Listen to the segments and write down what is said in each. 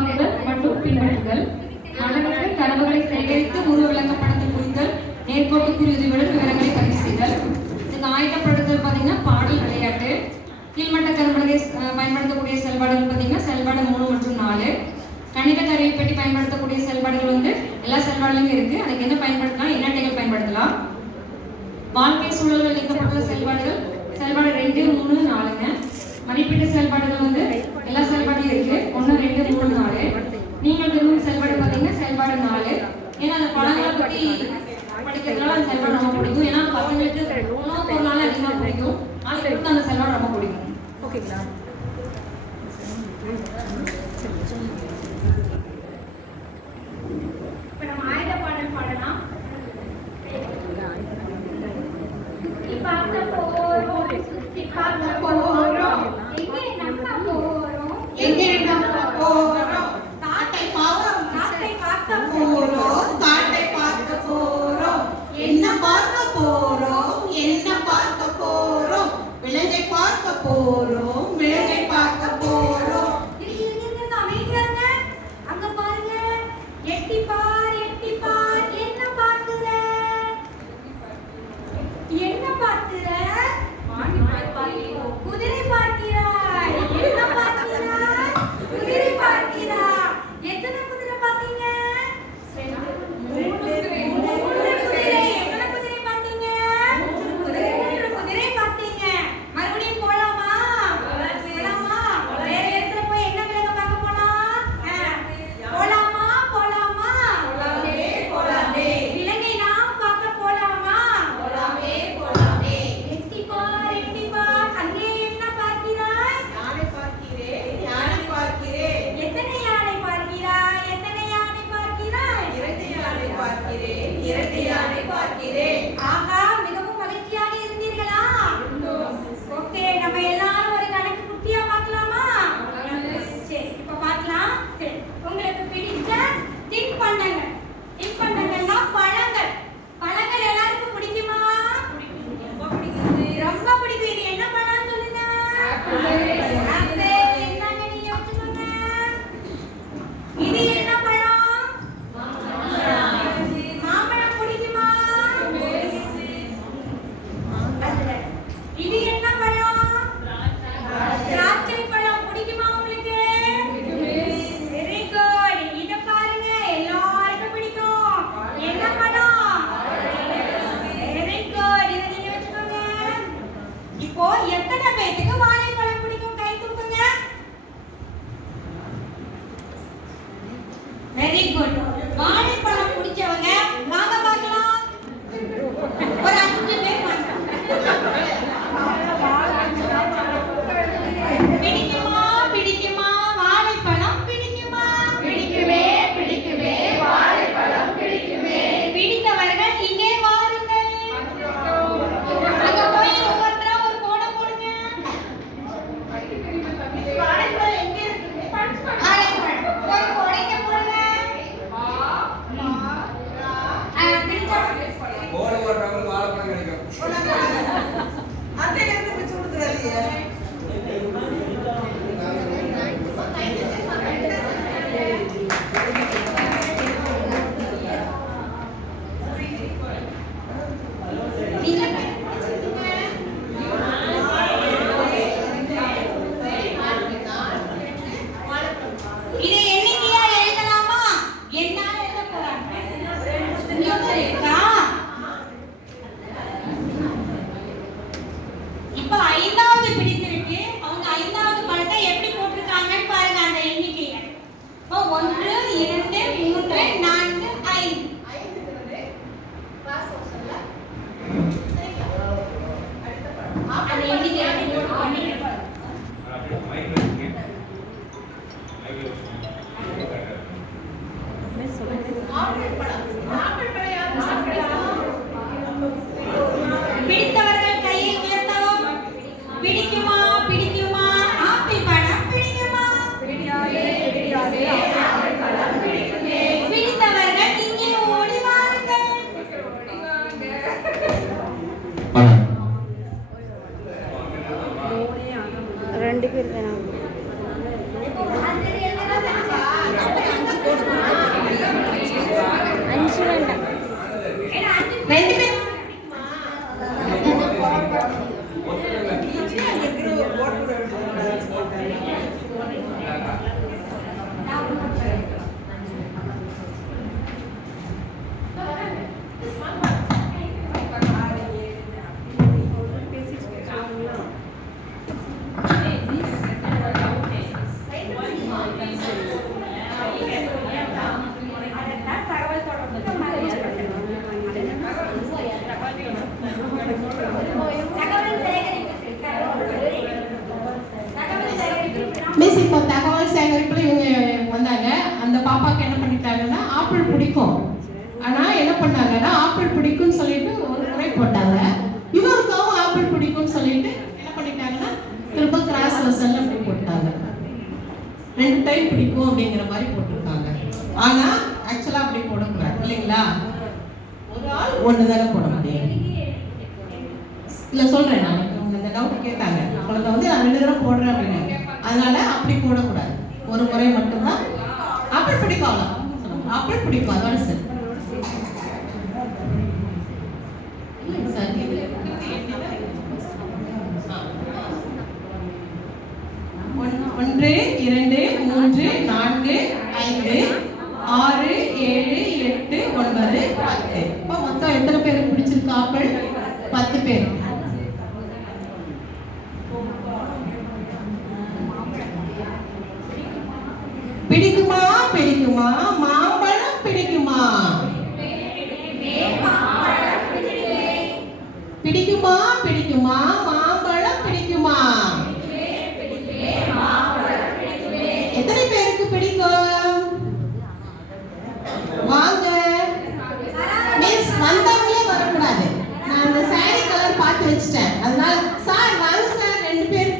வாங்குதல் மற்றும் பின்பற்றுதல், மாணவர்கள் தரவுகளை சேகரித்து உருவ விளக்கப்படத்தில் குறித்தல், நேர்கோட்டு குறியுதவியுடன் விவரங்களை பதிவு செய்தல். இதுக்கு ஆயத்தப்படுத்தல் பார்த்தீங்கன்னா பாடல் விளையாட்டு. கீழ்மட்ட கரும்பலகை பயன்படுத்தக்கூடிய செயல்பாடுகள் பார்த்தீங்கன்னா செயல்பாடு 3 மற்றும் 4. கணித கருவி பெட்டி பயன்படுத்தக்கூடிய செயல்பாடுகள் வந்து எல்லா செயல்பாடுலையும் இருக்கு. அதுக்கு என்ன பயன்படுத்தலாம், என்ன அட்டைகள் பயன்படுத்தலாம். வாழ்க்கை சூழல்கள் நீக்கப்பட்டுள்ள செயல்பாடுகள் செயல்பாடு 2, 3, 4ங்க. மதிப்பீட்டு செயல்பாடுகள் வந்து எல்லா செயல்பாடும் இருக்கு. 1, 2, 3, 4. நீங்கள் விரும்பும் செயல்பாடு பார்த்தீங்கன்னா செயல்பாடு 4. ஏன்னா அந்த படங்களை பற்றி படிக்கிறதுனால அந்த செயல்பாடு ரொம்ப பிடிக்கும். ஏன்னா பசங்களுக்கு உணவு பொருளால அதிகமாக பிடிக்கும். ஆசிரியருக்கு அந்த செயல்பாடு ரொம்ப பிடிக்கும். ஓகேங்களா? இப்போ நம்ம ஆயுத பாடல் பாடலாம். பார்க்க போறோம், சுத்தி பார்க்க போறோம், எங்கே நம்ம போறோம், எங்கே நம்ம போறோம், காட்டை போறோம், காட்டை பார்க்க போறோம், காட்டை பார்க்க போறோம், என்ன பார்க்க போறோம், என்ன பார்க்க போறோம், விலங்கை பார்க்க போறோம், விலங்கை பார்க்க போறோம். இருங்க அமைதியாங்க. அங்க பாருங்க, எட்டி பார், எட்டி பார், என்ன பார்க்குற, என்ன பார்க்கிற, குதிரை பார்க்கிறாய், என்ன பார்க்கிறாய், குதிரை பார்க்கிறாய். எத்தனை குதிரை பார்த்தீங்க? 3 குதிரை. எத்தனை குதிரை பார்த்தீங்க? 3 குதிரை பார்த்தீங்க. மறுபடியும் போலாமா? போலாமா? வேற இடத்துல போய் என்ன விலங்க பார்க்க போலாம்? போலாமா? போலாமா? போலாமே. விலங்கை நாம் பார்க்க போலாமா? போலாமே, போலாமே. எட்டி பார், எட்டி பார், அங்கே என்ன பார்க்கிறாய்? யானை பார்க்கிறேன், யானை பார்க்கிறேன். எத்தனை யானை பார்க்கிறாய், எத்தனை யானை பார்க்கிறாய்? 2 யானை பார்க்கிறேன், 2 யானை பார்க்கிறேன். ஆகா, மிகவும் மகிழ்ச்சியாக இருந்தீர்களா? ஓகே, நம்ம எல்லாரும் ஒரு கணக்கு குட்டியா பார்க்கலாமா? சரி, இப்ப பார்க்கலாம். சரி, உங்களுக்கு பிடிச்ச தின்பண்டங்கள். தின்பண்டங்கள்னா பழங்கள். பழங்கள் எல்லாருக்கும் பிடிக்குமா? ரொம்ப பிடிக்குது. ரொம்ப பிடிக்கும். இது என்ன பழம் சொல்லுங்க? ஆப்பிள். என்னங்க நீங்க வச்சுக்கோங்க. இது என்ன பழம்? மாம்பழம் பிடிக்குமா? இது என்ன பழம்? திராட்சை பழம் பிடிக்குமா உங்களுக்கு? Very good. இத பாருங்க, எல்லாருக்கும் பிடிக்கும். என்ன பழம்? Very good. இத நீங்க வச்சுக்கோங்க. இப்போ எத்தனை பேருக்கு வாழைப்பழம் பிடிக்கும்? கை தூக்குங்க. Very good. வாழைப்பழம் பிடிச்சவங்க வாங்க பார்க்கலாம். ஒரு 5 பேர் வாங்க. பிடிக்குமா? பிடிக்குமா? வாழைப்பழம் பிடிக்குமா? பிடிக்குமே, பிடிக்குமே, வாழைப்பழம் பிடிக்குமே. பிடித்தவர்கள் இங்கே வாருங்கள். அங்க போய் ஒவ்வொருத்தரா ஒரு கோடை போடுங்க. வாழைப்பழம் எங்க இருக்கு? வாழைப்பழம் ஒரு கோடைக்கு போடுங்க. கோடை போட்டவங்க வாழைப்பழம் கிடைக்கும். அத்தையில இருந்து பிடிச்சு கொடுத்துறாதீங்க. இதை எண்ணிக்கையா எழுதலாமா? என்னால எழுத போறாங்க. இப்ப 5வது பிடித்திருக்கு. அவங்க 5வது பழத்தை எப்படி போட்டிருக்காங்கன்னு பாருங்க அந்த எண்ணிக்கையை. இப்போ 1, 2, 3, 4, 5. அந்த எண்ணிக்கையை நோட் பண்ணிடுங்க. பிடித்தவர்கள் கையை உயர்த்தவும். பிடிக்குமா? பிடிக்குமா? ஆப்பிள் பழம் பிடிக்குமா? பிடித்தவர்கள் இங்கே ஓடி வாருங்கள். 2 பேர் தானே. போலீஸ் இப்போ தகவல் சேகரிப்புல இவங்க வந்தாங்க. அந்த பாப்பாக்கு என்ன பண்ணிட்டாங்கன்னா ஆப்பிள் பிடிக்கும். ஆனா என்ன பண்ணாங்கன்னா ஆப்பிள் பிடிக்கும்னு சொல்லிட்டு ஒரு முறை போட்டாங்க. இவருக்காவும் ஆப்பிள் பிடிக்கும்னு சொல்லிட்டு என்ன பண்ணிட்டாங்கன்னா திரும்ப கிராஸ் வெர்ஷன்ல அப்படி போட்டாங்க. 2 டைம் பிடிக்கும் அப்படிங்கிற மாதிரி போட்டிருக்காங்க. ஆனா ஆக்சுவலா அப்படி போடக்கூடாது இல்லைங்களா? ஒரு ஆள் ஒன்று தானே போட முடியும். இல்ல சொல்றேன், நான் அவங்க இந்த டவுட் கேட்டாங்க. குழந்தை வந்து நான் 2 தடவை போடுறேன் அப்படின்னு, அதனால அப்படி போடக்கூடாது. ஒரு முறை மட்டும்தான். ஆப்பிள் பிடிக்கும், ஆப்பிள் பிடிக்கும், அதோட சரி. ஒன்று, 2, 3, 4, 5, 6, 7, 8, 9, 10. இப்போ மொத்தம் எத்தனை பேருக்கு பிடிச்சிருக்கு ஆப்பிள்? 10 பேர். பிடிக்குமா பிடிக்குமா? மாம்பழம் பிடிக்குமா? பிடிக்குமா பிடிக்குமா? மாம்பழம் பிடிக்குமா? எத்தனை பேருக்கு பிடிக்கும்? வாங்க மிஸ், வந்தவங்களே வரக்கூடாது. நான் அந்த சாரி கலர் பார்த்து வச்சிட்டேன். அதனால சார் வாங்க சார், 2 பேர்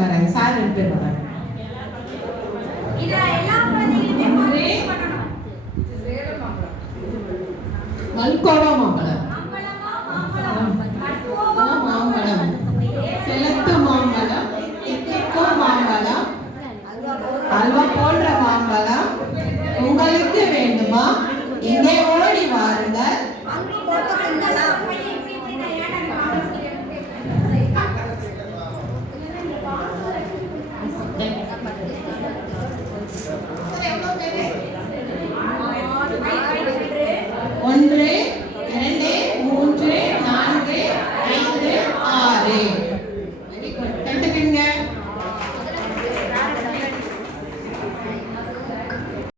வராங்க சார், 2 பேர் வராங்க. மல்கோவா மாம்பழம், மாம்பழம், செலத்து மாம்பழம், எத்திக்கோ மாம்பழம், அல்வா போன்ற மாம்பழம் உங்களுக்கு வேண்டுமா? இங்கே ஓடி வாருங்கள். ஒன்று, 2, 3, 4, 5, 6.